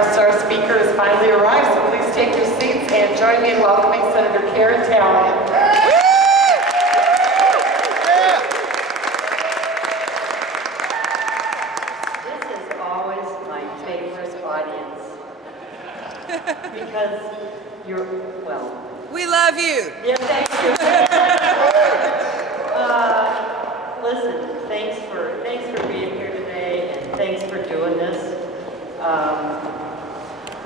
Our star speaker has finally arrived, so please take your seats and join me in welcoming Senator Karen Tallian. This is always my favorite audience because you're, well. We love you. Yeah, thank you. Listen, thanks for being here today, and thanks for doing this.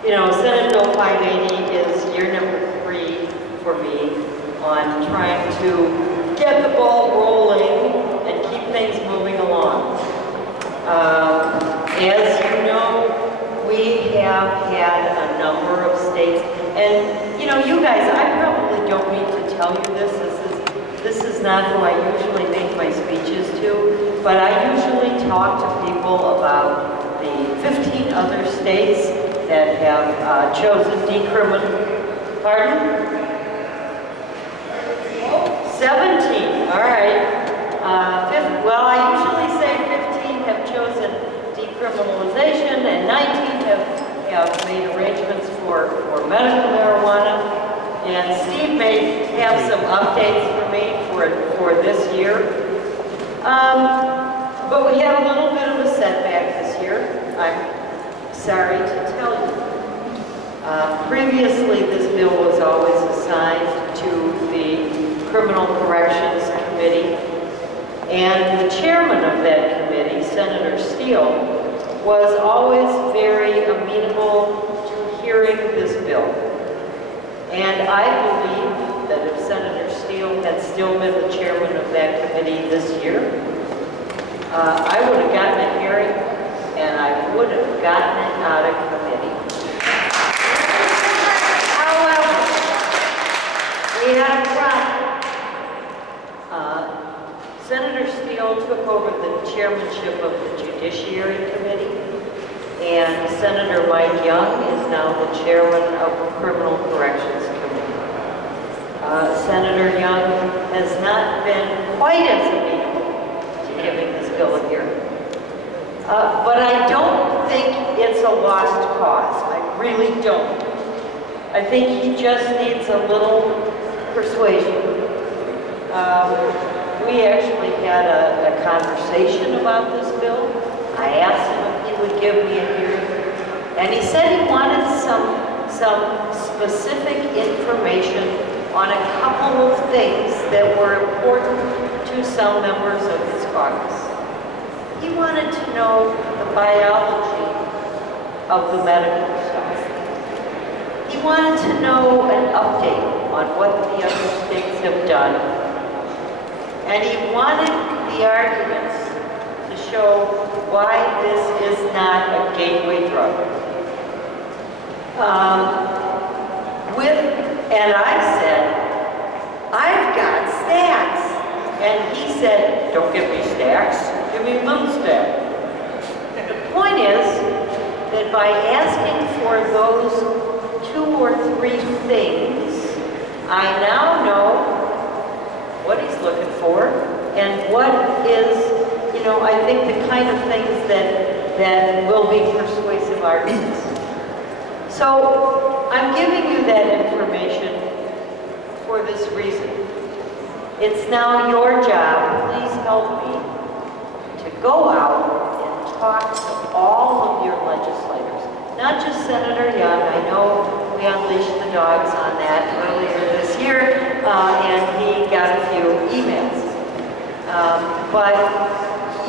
You know, Senate Bill 580 is year number 3 for me on trying to get the ball rolling and keep things moving along. As you know, we have had a number of states, and you know, you guys, I probably don't need to tell you this. This is not who I usually make my speeches to, but I usually talk to people about the 15 other states that have chosen decriminalization. Pardon? 17, all right. Well, I usually say 15 have chosen decriminalization and 19 have made arrangements for medical marijuana. And Steve may have some updates for me for this year. But we had a little bit of a setback this year, I'm sorry to tell you. Previously, this bill was always assigned to the Criminal Corrections Committee, and the chairman of that committee, Senator Steele, was always very amenable to hearing this bill. And I believe that if Senator Steele had still been the chairman of that committee this year, I would have gotten a hearing and I would have gotten it out of committee. However, we had a problem. Senator Steele took over the chairmanship of the Judiciary Committee, and Senator Mike Young is now the chairman of the Criminal Corrections Committee. Senator Young has not been quite as amenable to giving this bill a hearing. But I don't think it's a lost cause. I really don't. I think he just needs a little persuasion. We actually had a conversation about this bill. I asked him if he would give me a hearing, and he said he wanted some specific information on a couple of things that were important to some members of his caucus. He wanted to know the biology of the medical stuff. He wanted to know an update on what the other states have done. And he wanted the arguments to show why this is not a gateway drug. And I said, I've got stacks. And he said, don't give me stacks, give me one stack. The point is that by asking for those 2 or 3 things, I now know what he's looking for and what is, you know, I think the kind of things that will be persuasive arguments. So I'm giving you that information for this reason. It's now your job, please help me, to go out and talk to all of your legislators, not just Senator Young. I know we unleashed the dogs on that earlier this year, and he got a few emails. But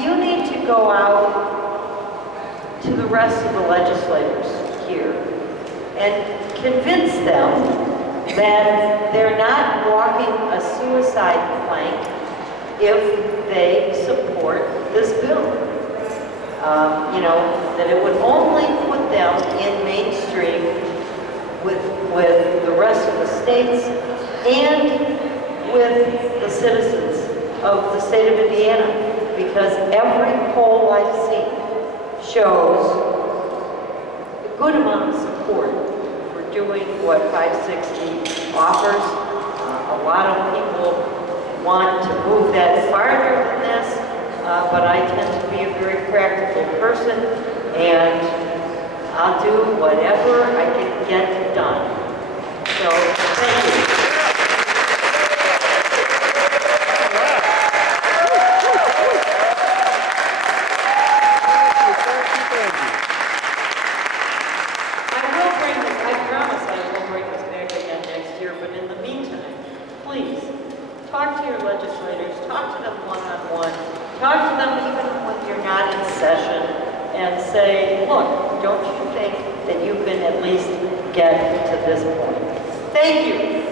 you need to go out to the rest of the legislators here and convince them that they're not walking a suicide plank if they support this bill. You know, that it would only put them in mainstream with the rest of the states and with the citizens of the state of Indiana, because every poll I've seen shows a good amount of support for doing what 560 offers. A lot of people want to move that farther than this, but I tend to be a very practical person, and I'll do whatever I can get done. So, thank you. Please, talk to your legislators, talk to them one-on-one, talk to them even when you're not in session, and say, look, don't you think that you can at least get to this point? Thank you.